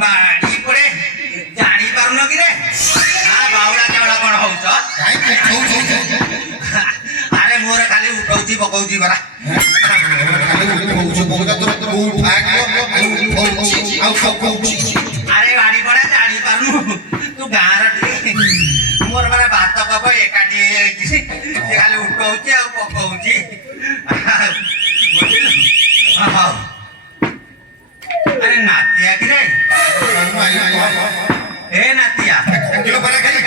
ବାଡ଼ି ପଡେ ଜାଣି ପାରୁନ କିରେ ବାଉଳା କେବଳ କଣ ହଉଛ ଆରେ ମୋର ଖାଲି ଉଠଉଛି ପକଉଛି ପରା ଆରେ ବାଡ଼ି ପଡା ଜାଣି ପାରୁନୁ ତୁ ଗାଁର ଟିକେ ମୋର ମାନେ ଭାତ କପ ଏକାଠି ହେଇଯାଇଛି ସେ ଖାଲି ଉଠଉଛି ଆଉ ପକଉଛି अरे नातिया की रे ए नातिया किलो बरा खाली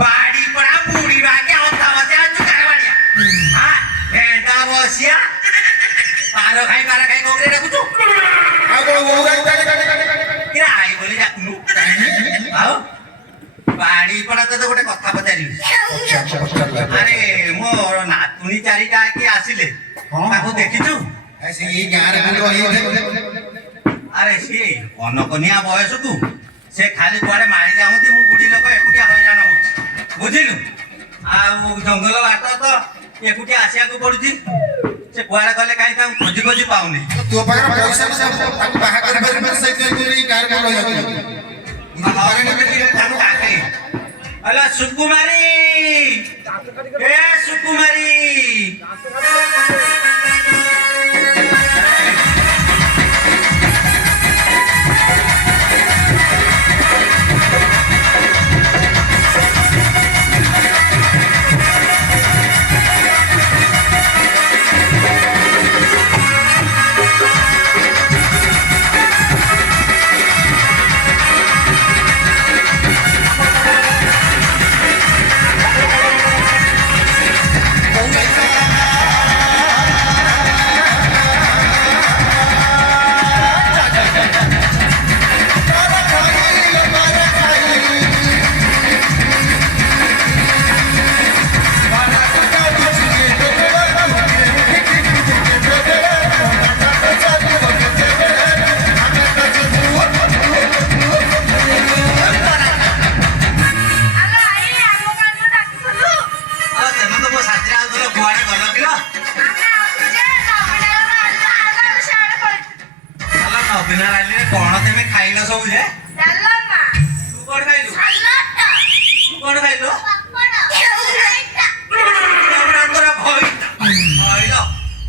बाड़ी पड़ा पूरी बाके होता होता चुकार बाड़िया हां भेंटा बसिया पारो खाई गोगरे रखु तू आ को वो किरा आई बोली जाकनु आओ बाड़ी पड़ा तो गोटे कथा पचारी अरे मोर नातुनी चारिटा की आसिले ताको देखिछु ऐसे ये गारे अरे सी अनकनिया बयस को से खाली कुआडे मारी जाऊँगी मु बुढ़ी लोक एकुटिया हईराण हो बुझिलु आ जंगल बाट तो एकुटिया आसिया को पड़ुची से कुआडे गले कहीं खोजी खोजी पाऊनी तो पाखर पैसा ताको बाहा कर पर से तोरी कार कार हो जाती अला सुकुमारी ए सुकुमारी कौन तेमे खाइल सब जे डालमा तू कोन खाइलु सलाटा तू कोन खाइलु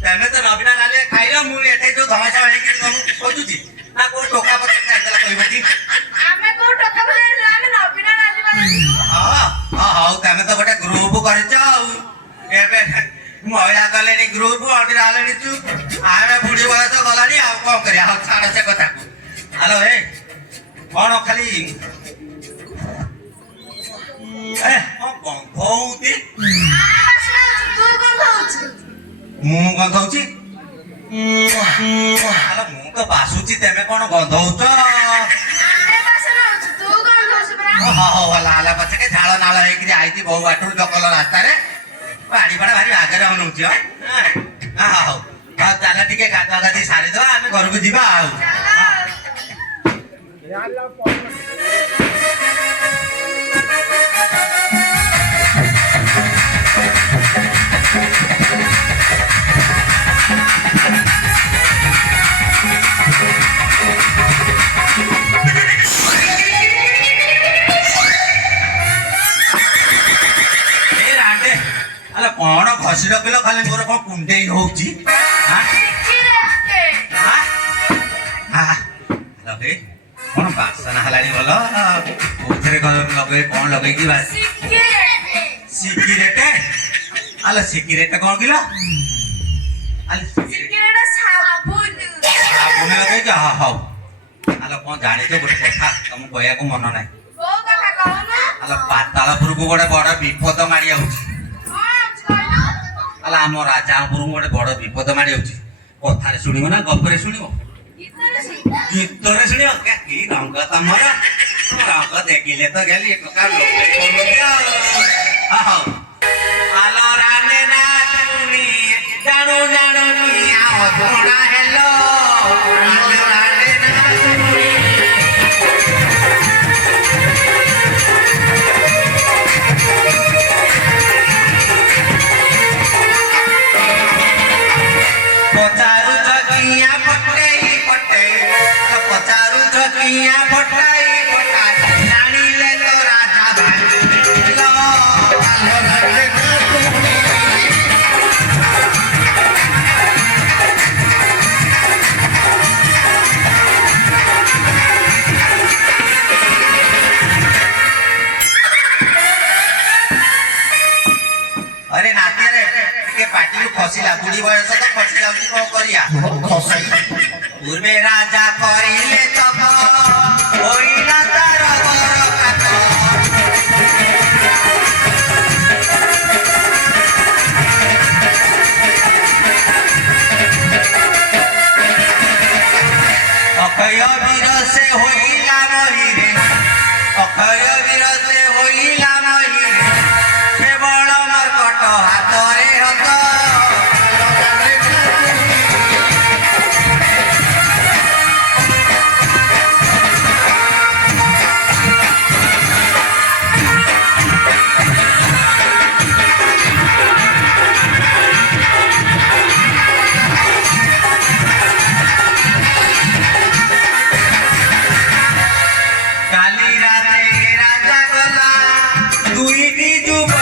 तेमे तो रबिना गाले खाइल मु एठे जो धमाचा भाई कि तुम खोजुची ना को टोका पके खाइला कहबती आमे को टोका पके आमे रबिना गाली वाला हां हां तेमे तो गोटे ग्रुप करछ एबे महिला कले नि ग्रुप अडी राले नि तू आमे बुढ़ी बयस गलानी आ को करिया हो छाड़ से कथा हेलो ए कौन खाली ए गंधौती तू गंधौची मु गंधौची हेलो मु तो बासुची तेमे कौन गंधौच आमे बासनौच तू गंधौच बरा हां हां वाला पछे के झाळ नाळ हे कि आईती बहु बाटुर जकल रास्ता रे बाड़ी बड़ा भारी आगे रहनौची हां हां हां ताला टिके गाधा गाधी सारी दो आमे घर को जीवा आ ଆଲୋ କଣ ଘଷି ରଖିଲ ଖାଲି ମୋର କଣ କୁଣ୍ଡେଇ ହଉଛି କଣ ବାସନା ହେଲାଣି ଭଲ କୋଉଥିରେ ଲଗେଇ କଣ ଲଗେଇକି ସିକିରେଟ ଆଲୋ ସିକିରେଟ କଣ କିଲ ସାବୁନ ଲଗେଇଛ ହଉ ଆଲୋ କଣ ଜାଣିଛ ଗୋଟେ କଥା ତମକୁ କହିବାକୁ ମନ ନାହିଁ ଆଲୋ ପାତାଳପୁରକୁ ଗୋଟେ ବଡ ବିପଦ ମାଡି ଯାଉଛି ଆଲୋ ଆମ ରାଜାପୁରକୁ ଗୋଟେ ବଡ ବିପଦ ମାଡି ଯାଉଛି କଥାରେ ଶୁଣିବ ନା ଗପରେ ଶୁଣିବ ଗୀତରେ ଶୁଣିବ କି ରଙ୍ଗ ତମର ରଙ୍ଗ ଦେଖିଲେ ତ ଗେଲି ଆଲୋ ରାନେ ନା ଶୁଣି ଜାଣୁ ଜାଣୁ ଅଧୁଣା ହେଲୋ ରାନେ ନା ଶୁଣି ପଚାରୁ ଜଗିଆ ପଟେଇ ପଟେଇ ପଚାରୁ ଜଗିଆ ପଟାଇ ପଟାଇ ଜାଣିଲେ ତ ରାଜା अरे नाती रे ଟିକେ ପାଟିରୁ ଖସିଲା ବୁଢୀ ବୟସ ତ ଖସି ଯାଉଛି କଣ କରିବା ପୂର୍ବେ ରାଜା କରିଲେ ତପ ହୋଇଲା ତାର ବରକାତ ଅକ୍ଷୟ ବୀର ସେ ହୋଇଲା ମହିରେ ଅକ୍ଷୟ ବୀର ସେ ହୋଇଲା ମହିରେ କେବଳ ମର୍କଟ ହାତରେ ହତ କାଲି ରାତେ ରାଜା ଗଲା ଦୁଇଟି ଯୁବକ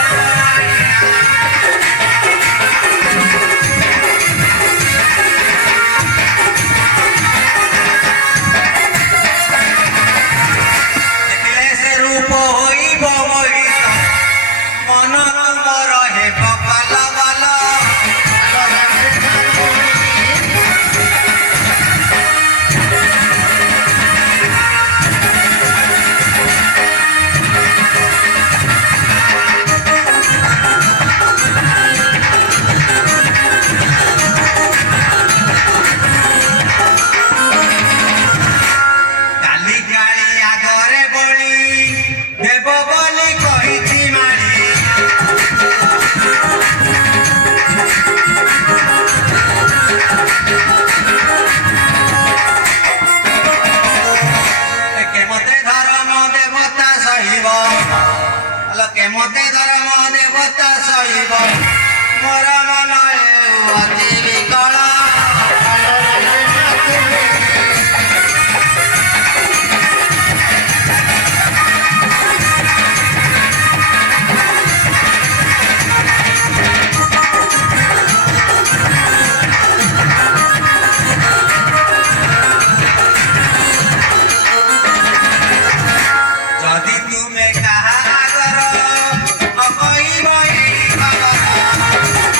ଦେଖିଲେ ସେ ରୂପ ହୋଇବ ମୋହିତ ମନ ତୁମର ହେବ କଲ ବଲ କାଲି ଗାଳି ଆଗରେ ବଳି ଦେବ ବୋଲି କହିଛି ମାଳି କେମତେ ଧର୍ମ ଦେବତା ସହିବ ଆଲୋ କେମତେ ଧର୍ମ ଦେବତା ସହିବ ମୋର ମନ ଅତି ବିକଳ ଯଦି ତୁମେ କାହା ଆଗର କହିବ ଏଇ ଖବର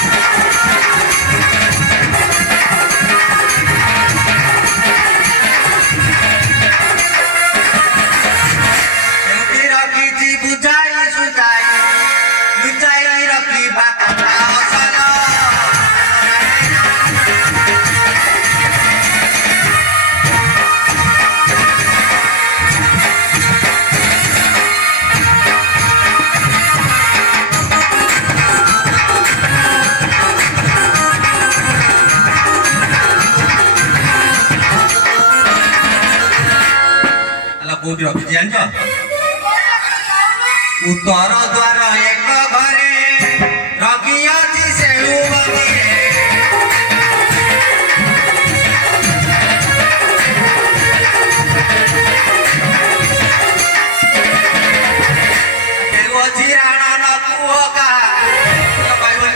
କେମିତି ରଖିଛି ବୁଝାଇ ସୁଝାଇ ଲୁଚାଇ ରଖିବା କଥା ଅସଲ ଆଲୋ କୋଉଠି ରଖିଛି ଜାଣିଛ ଉତ୍ତର ଦ୍ୱାର ଏକ ଘରେ ରଖିଅଛି ସେଉ ବଗିରେ ଦେଉଅଛି ରାଣ ନ କୁହ କାହା କହିବ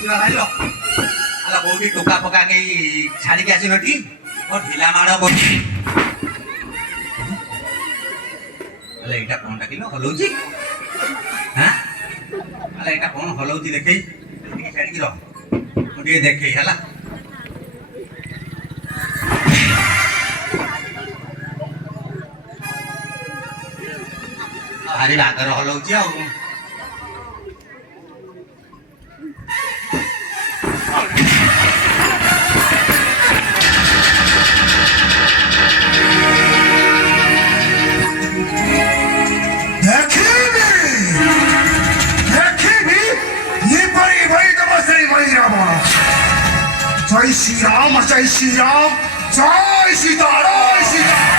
ବସିବା ଭାଇଲ ଆଲା କୋଉଠି ଟୋକା ପକା କେହି ଛାଡ଼ିକି ଆସିନଟି ମୋ ଢିଲା ମାଡ଼ ବସି ଆଲେ ଏଇଟା କଣଟା କିଲୋ ହଲଉଛି ହାଁ ଆଲେ ଏଇଟା କଣ ହଲଉଛି ଦେଖେଇ ଟିକେ ଛାଡ଼ିକି ରହ ମୁଁ ଟିକେ ଦେଖେଇ ହେଲା ଭାରି ବାଗର ହଲଉଛି ଆଉ जय श्री राम जय श्री राम जय सीताराम